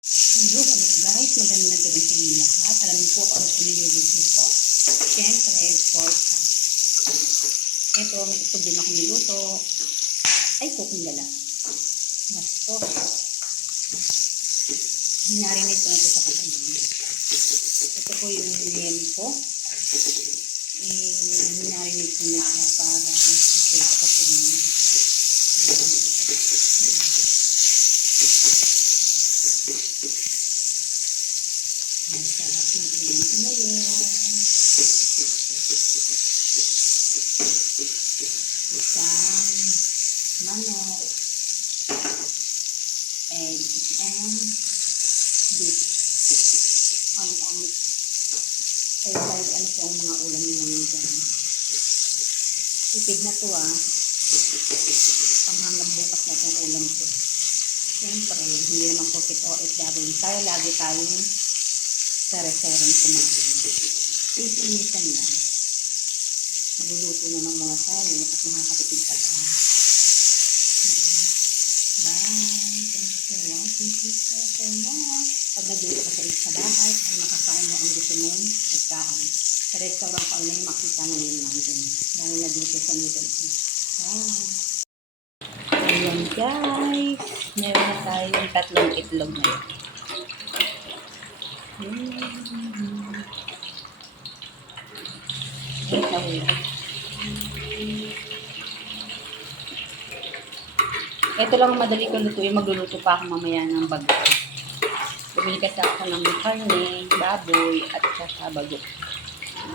Hello, guys, magandang gabi sa inyo lahat. Alam niyo po kung ano po niluluto ko. Siyempre, pork chop. Ito, may itlog din ako niluto. Ay, cooking gala. Basto. Hinarinate ko na ito sa katabi. Ito po yung liempo. Hinarinate ko na siya para makita ko po naman. Ang sarap ng ulam ko na yun. Isang manok, eggs, and beef. Kahit ano po ang mga ulam nyo ngayon dyan. Tipid na to Panghanggang bukas na itong ulam ko. Siyempre, hindi naman po OFW. Tayo lagi tayong sa restaurant kumain. Minsan lang. Magluluto na ng mga tayo at makakatipid pa tayo. Bye! Thanks for watching. Please for more. Pag nagluto ka sa bahay, ay makakain mo ang gusto mong pagkain. Sa restaurant ka ulit makita mo yun lang din. Dahil nagluto sa Middle East. Bye! Ayan guys. Meron na tayong 3 itlog na yun. Ito lang ang madali ko lutuin. Magluluto pa ako mamaya ng bago. Bumili kasi ako ng karne, baboy, at saka bago.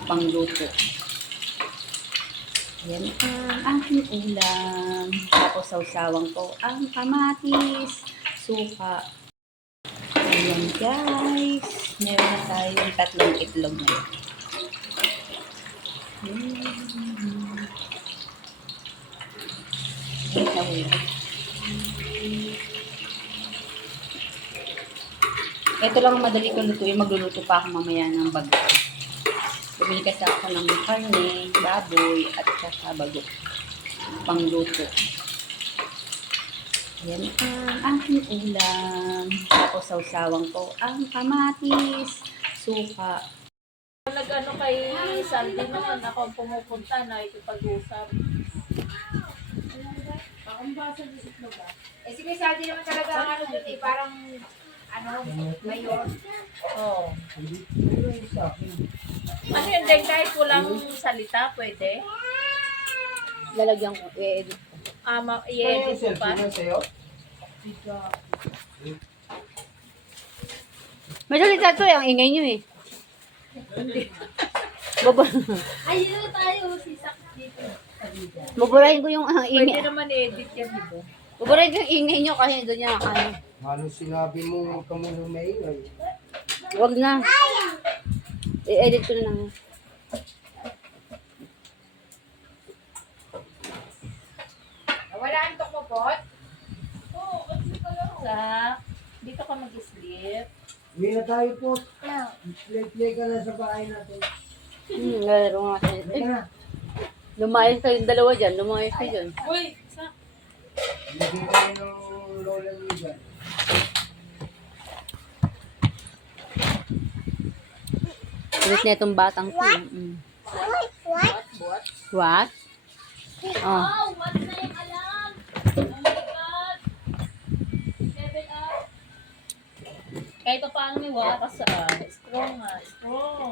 Pangluto. Yan ang aking ulam. Tapos sausawang ko ang kamatis, suka. Ayan guys. Meron na tayong 3 itlog na yun. Ito lang ang madali ko lutuin. Magluluto pa ako mamaya ng bago. Bumili kasi ako ng karne, baboy, at saka bago. Pangluto. Yan ang aking ulam. Tapos sausawang ko ang kamatis, suka. Nag-ano kay Sandy naman ako pumupunta na ipag-usap. Akong basa ng itlog ba? Eh si Miss Sandy naman talaga ang ano dun parang mayor. Oo. Ano yun din kahit walang salita, pwede? Lalagyan ko, i-edit ko. I-edit ko pa. May salita to ang ingay nyo eh. Baba. Ayun na tayo, sisak dito. Buburahin ko yung Pwede ingay. naman i-edit yan, di ba? Buburahin ko yung ingay nyo kasi doon niya ano. Ano sinabi mo huwag ka muna maingay? Huwag na. I-edit ko na lang. Wala ang tok mo pot? Oo, kasi pala. Sa, dito ka mag-sleep. Uwi na tayo po. Play ka na sa bahay natin. Lalaro nga tayo. Uwi na. Lumayas kayong dalawa dyan. Lumayas kayo dyan. Uy, sa... Lagay tayo ng lola niyo dyan. Ulit na itong batang ko. What? Oh. Oh, what na yung alam? Oh my God! 7 up. Kahit pa paano may wakas strong strong.